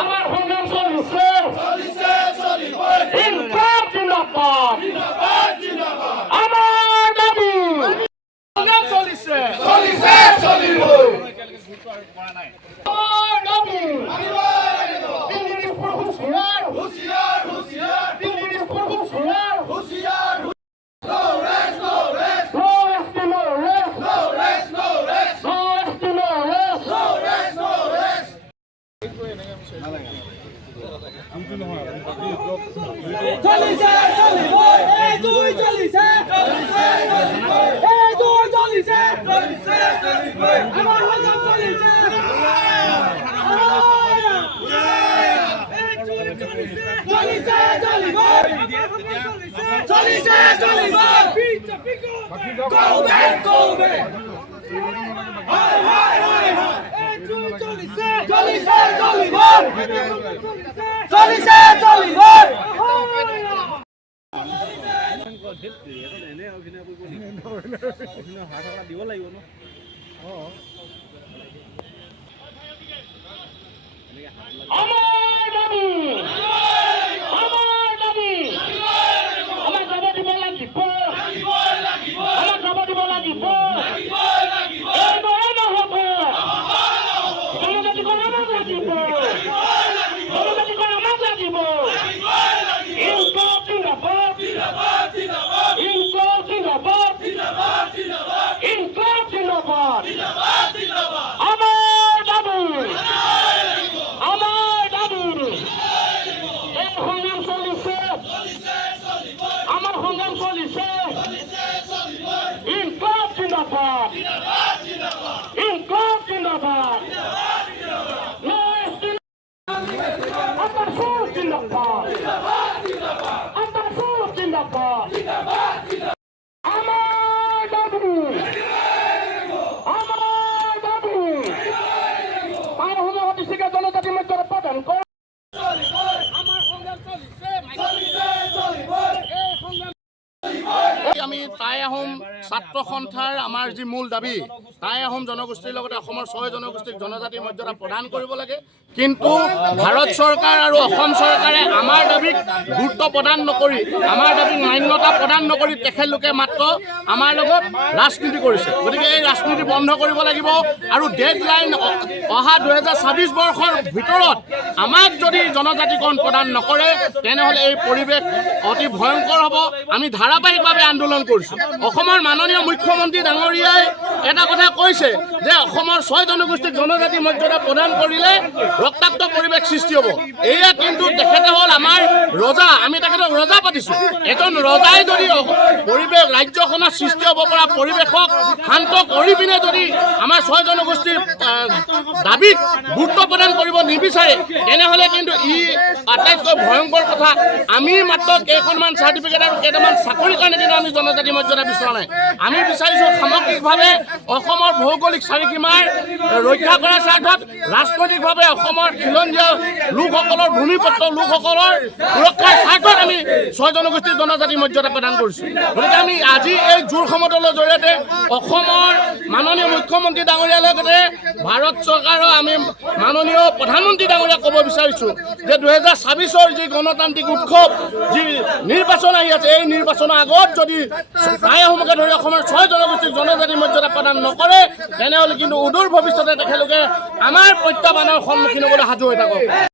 আমার সংগ্রাম চলিছে ইনকাম জিন্দাবাদ আমার দাবি সংগ্রাম চলিছে আমার দাবি দিল্লির উপর হুঁশিয়ার দিল্লির উপর হুঁশিয়ার আমি টাই আহোম ছাত্ৰ সন্থাৰ আমাৰ যি মূল দাবী টাই আহোম জনগোষ্ঠীৰ লগতে অসমৰ 6 জনগোষ্ঠীক জনজাতি মৰ্যাদা প্ৰদান কৰিব লাগে কিন্তু ভাৰত চৰকাৰ আৰু অসম চৰকাৰে আমাৰ দাবীক গুৰুত্ব প্ৰদান নকৰি আমাৰ দাবীক মান্যতা প্ৰদান নকৰি তেখেতলোকে মাত্ৰ আমাৰ লগত ৰাজনীতি কৰিছে গতিকে এই ৰাজনীতি বন্ধ কৰিব লাগিব আৰু ডেডলাইন অহা 2026 বৰ্ষৰ ভিতৰত আমাক যদি জনজাতিকৰণ প্ৰদান নকৰে তেনেহ'লে এই পৰিৱেশ অতি ভয়ংকৰ হ'ব আমি ধাৰাবাহিকভাৱে আন্দোলন কৰিছোঁ অসমৰ মাননীয় মুখ্যমন্ত্ৰী ডাঙৰীয়াই এটা কথা কৈছে যে অসমৰ 6 জনগোষ্ঠীক জনজাতি মৰ্যাদা প্ৰদান কৰিলে ৰক্তাক্ত পৰিৱেশ সৃষ্টি হ'ব এয়া কিন্তু তেখেতে হ'ল আমাৰ ৰজা আমি তেখেতক ৰজা পাতিছোঁ এজন ৰজাই যদি পৰিৱেশ ৰাজ্যখনৰ সৃষ্টি হ'ব পৰা পৰিৱেশক শান্ত কৰি পিনে যদি আমাৰ 6 জনগোষ্ঠীৰ দাবীক গুৰুত্ব প্ৰদান কৰিব নিবিচাৰে তেনেহ'লে কিন্তু ই আটাইতকৈ ভয়ংকৰ কথা আমি মাত্ৰ কেইখনমান চাৰ্টিফিকেট আৰু কেইটামান চাকৰিৰ কাৰণে কিন্তু আমি জনজাতি মৰ্যাদা বিচৰা নাই আমি বিচাৰিছোঁ সামগ্ৰিকভাৱে অসমৰ ভৌগোলিক চাৰিসীমাৰ ৰক্ষা কৰাৰ স্বাৰ্থত ৰাজনৈতিকভাৱে অসমৰ খিলঞ্জীয়া লোকসকলৰ ভূমিপত্ৰ লোকসকলৰ সুৰক্ষাৰ স্বাৰ্থত আমি 6 জনগোষ্ঠীৰ জনজাতি মৰ্যাদা প্ৰদান কৰিছোঁ গতিকে আমি আজি এই জোৰ সমদলৰ জৰিয়তে অসমৰ মাননীয় মুখ্যমন্ত্ৰী ডাঙৰীয়াৰ লগতে ভাৰত চৰকাৰৰ আমি মাননীয় প্ৰধানমন্ত্ৰী ডাঙৰীয়াক ক'ব বিচাৰিছোঁ যে 2026ৰ যি গণতান্ত্ৰিক উৎসৱ যি নিৰ্বাচন আহি আছে এই নিৰ্বাচনৰ আগত যদি টাই আহোমকে ধৰি অসমৰ 6 জনগোষ্ঠীক জনজাতি মৰ্যাদা প্ৰদান নকৰে তেনেহ'লে কিন্তু অদূৰ ভৱিষ্যতে তেখেতলোকে আমাৰ প্ৰত্যাহ্বানৰ সন্মুখীন হ'বলৈ সাজু হৈ থাকক।